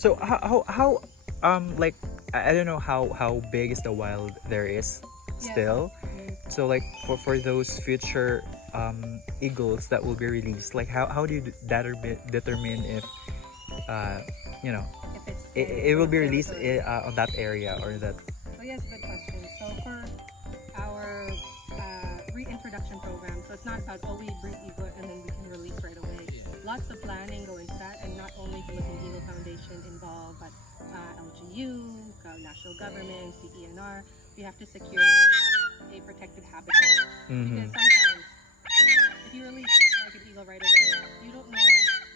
So like I don't know how big is the wild there is Yes. still. So like for those future eagles that will be released, like how do you determine if uh you know If it's it will be released territory. on that area or that. So yes, good question. So for our reintroduction program, so it's not about we breed eagle and then we can release right away. Lots of planning go into that, and not only Philippine Eagle Foundation involved, but LGU, national governments, the ENR. We have to secure a protected habitat Mm-hmm. because sometimes if you release like an eagle right away, you don't know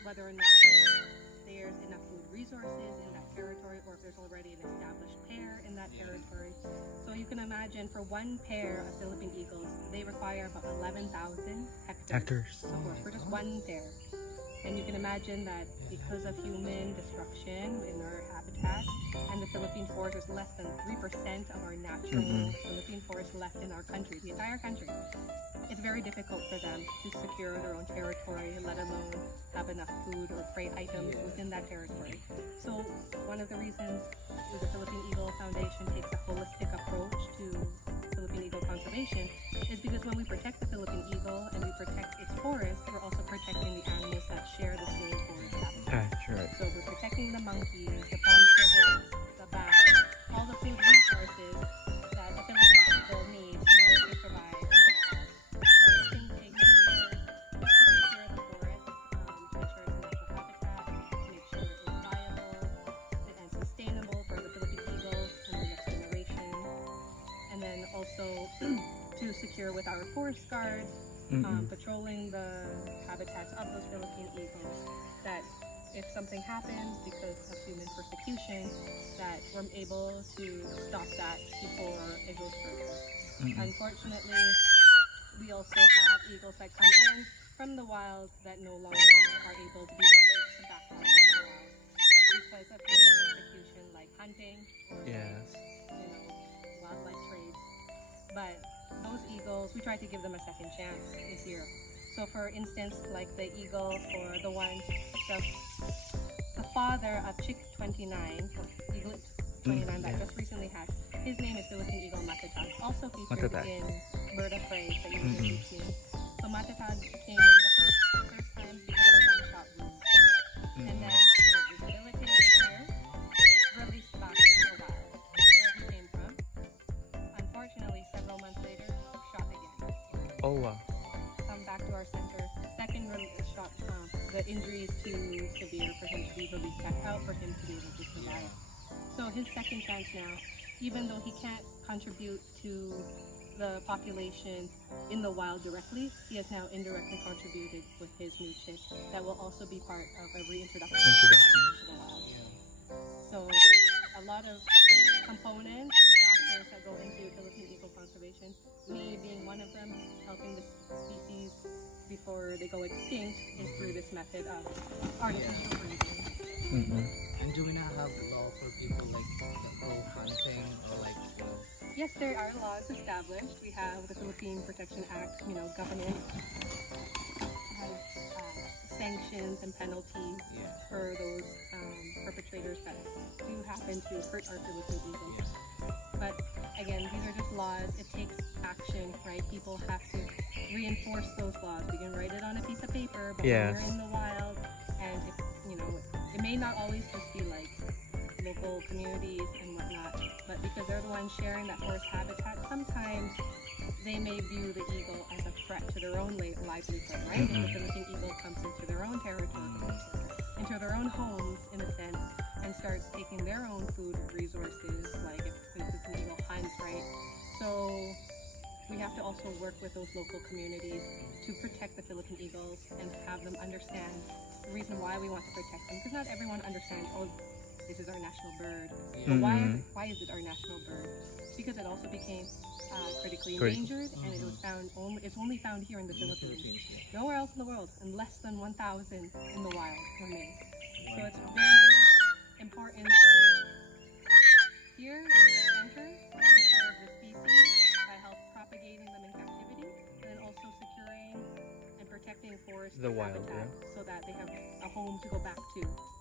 whether or not there's enough food resources in that territory or if there's already an established pair in that territory. So you can imagine for one pair of Philippine eagles, they require about 11,000 hectares. So for just one pair. And you can imagine that because of human destruction in our habitats and the Philippine forest is less than 3% of our natural Philippine forest left in our country, the entire country. It's very difficult for them to secure their own territory, let alone have enough food or prey items within that territory. So one of the reasons the Philippine Eagle Foundation takes a holistic approach to Philippine eagle conservation is because when we protect the Philippine eagle and we protect its forest, we're also protecting the animals that share the same forest habitat. Right. So we're protecting the monkeys, the palm trees, the bats, all the food resources that the Philippine eagle needs in order to survive in the wild. So it can take many years just to secure the forest, to make sure it's a natural habitat, to make sure it's viable and sustainable for the Philippine eagles and the next generation. And then also to secure with our forest guards, patrolling the habitats of those Philippine eagles, that if something happens because of human persecution, that we're able to stop that before it goes further. Unfortunately, we also have eagles that come in from the wild that no longer are able to be released back out into the wild because of human persecution, like hunting or Yes. wildlife trades. But those eagles, we try to give them a second chance this year. So for instance, like the eagle or the father of chick 29, or eaglet 29 that just recently hatched, his name is Philippine Eagle Matatag, also featured in Bird of Prey that you may have seen. So Matatag came in the first time because of a gunshot wound. And then he was rehabilitated here, released back into the wild, where he came from. Unfortunately, several months later, shot again. Oh wow. Come back to our center. Second shot, the injury is too severe for him to be released back out, for him to be able to survive. So his second chance now, even though he can't contribute to the population in the wild directly, he has now indirectly contributed with his new chick that will also be part of a reintroduction into the wild. So a lot of components and factors that go into Philippine eagle conservation, me being one of them, helping the species before they go extinct is through this method of artificial breeding. And do we not have law for people like that go hunting or like? Yes, there are laws established. We have the Philippine Protection Act, government has sanctions and penalties for those perpetrators that do happen to hurt our Philippine eagles. But again, these are just laws. It takes action, right? People have to reinforce those laws. We can write it on a piece of paper, but when you're in the wild, and it may not always just be like local communities and whatnot, but because they're the ones sharing that forest habitat, sometimes they may view the eagle as a threat to their own livelihood, right? If the Philippine eagle comes into their own territory, into their own homes, in a sense, and starts taking their own food resources, like if the Philippine eagle hunts, right? So we have to also work with those local communities to protect the Philippine eagles and have them understand the reason why we want to protect them, because not everyone understands, this is our national bird. But why is it our national bird? Because it also became critically endangered, and it's only found here in the Philippines. Nowhere else in the world, and less than 1,000 in the wild remain. So it's very important here in the center to conserve the species by help propagating them in captivity, and then also securing and protecting forest The wild, habitat so that they have a home to go back to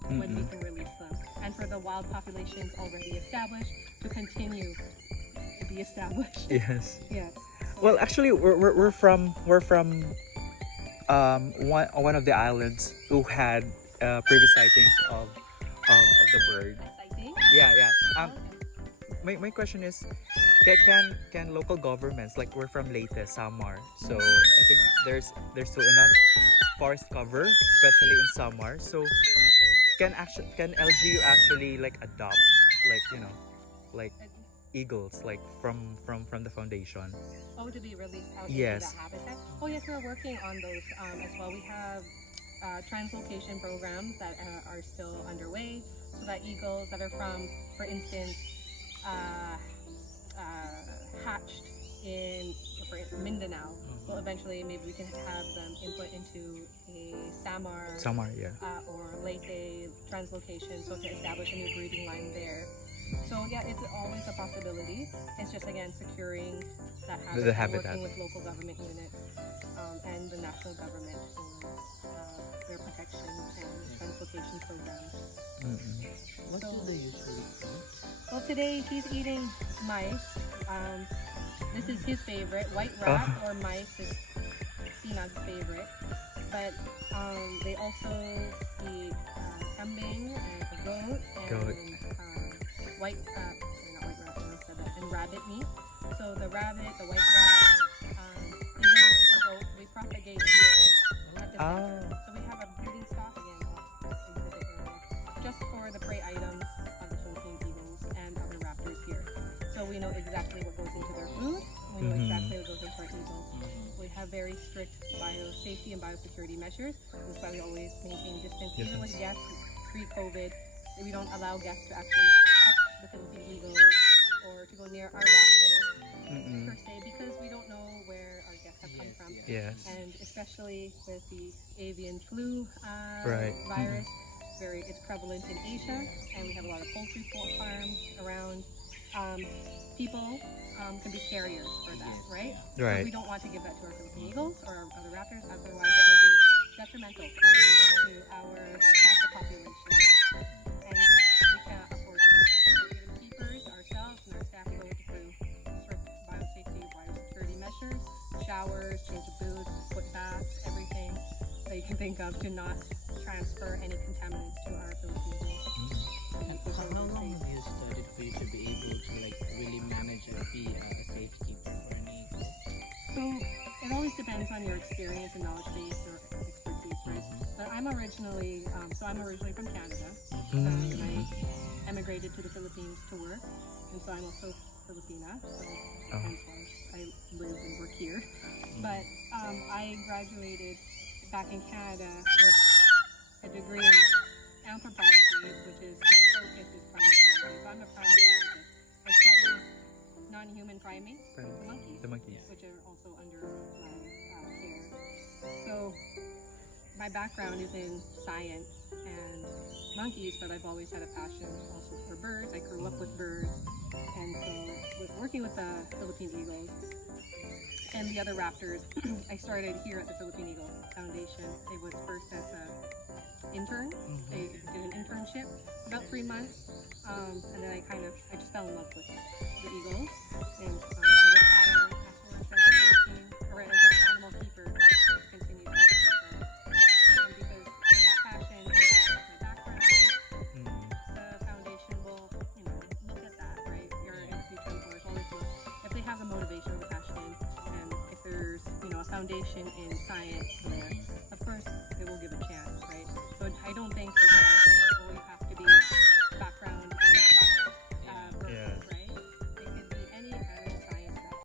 when we Mm-mm. can release them, and for the wild populations already established to continue to be established. Yes. Yes. So, Well, actually, we're from one of the islands who had previous sightings of the bird. a sighting. Yeah, yeah. Okay. My question is, can local governments, like we're from Leyte, Samar, so I think there's still enough forest cover, especially in Samar. So can LGU actually like adopt, like like eagles, like from the foundation? Oh, to be released out Yes. into the habitat. Oh yes, we're working on those as well. We have translocation programs that are still underway, so that eagles that are from, for instance, uh, hatched in Mindanao, well, eventually maybe we can have them input into a Samar Samar, yeah. or Leyte translocation, so to establish a new breeding line there. So yeah, it's always a possibility. It's just again securing that habitat, The habitat. working with local government units and the national government for their protection and translocation programs. Mm-mm. What do they usually eat? Well, today he's eating mice. This is his favorite. White rat or mice is Sinag's favorite. But they also eat kambing and a goat and Goat. White, not white rat, I said that, and rabbit meat. So the rabbit, the white rat, even the goat, we propagate here at the center. So we have a breeding stock again, exhibit area, just for the prey items of the Philippine eagles and other raptors here. So we know exactly what goes into their food. We know exactly what goes into our eagles. We have very strict biosafety and biosecurity measures. That's why we always maintain distance. Even with guests pre-COVID, we don't allow guests to actually touch the Philippine eagles or to go near our raptors per se, because we don't know where our guests have come from. Yes. And especially with the avian flu Right. virus, it's prevalent in Asia, and we have a lot of poultry farms around. People can be carriers for that, right? So Right. we don't want to give that to our Philippine eagles or our other raptors, otherwise it would be detrimental to our captive population. And we cannot afford to do that. We're given keepers ourselves, and our staff go through strict biosafety, biosecurity measures, showers, change of boots, foot baths, everything that you can think of to not transfer any contaminants to our Philippine eagles. And how long have you studied for you to be able to like really manage and be a safekeeper for an eagle? So it always depends on your experience and knowledge base or expertise, right? But I'm originally from Canada. I emigrated to the Philippines to work, and so I'm also Filipina. So hence why I live and work here. But I graduated back in Canada with a degree in anthropology, which is my focus is primatology. So I'm a primatologist. I study non-human primates, the monkeys, which are also under my care. So my background is in science and monkeys, but I've always had a passion also for birds. I grew up with birds, and so working with the Philippine eagles and the other raptors, I started here at the Philippine Eagle Foundation. It was first as a intern. I did an internship about 3 months, and then I just fell in love with the eagles, and I was hired afterwards as an animal keeper to continue to work with them. And because of that passion and my background, the foundation will, look at that, right? Your future employers always look if they have the motivation, the passion, and if there's, a foundation in science or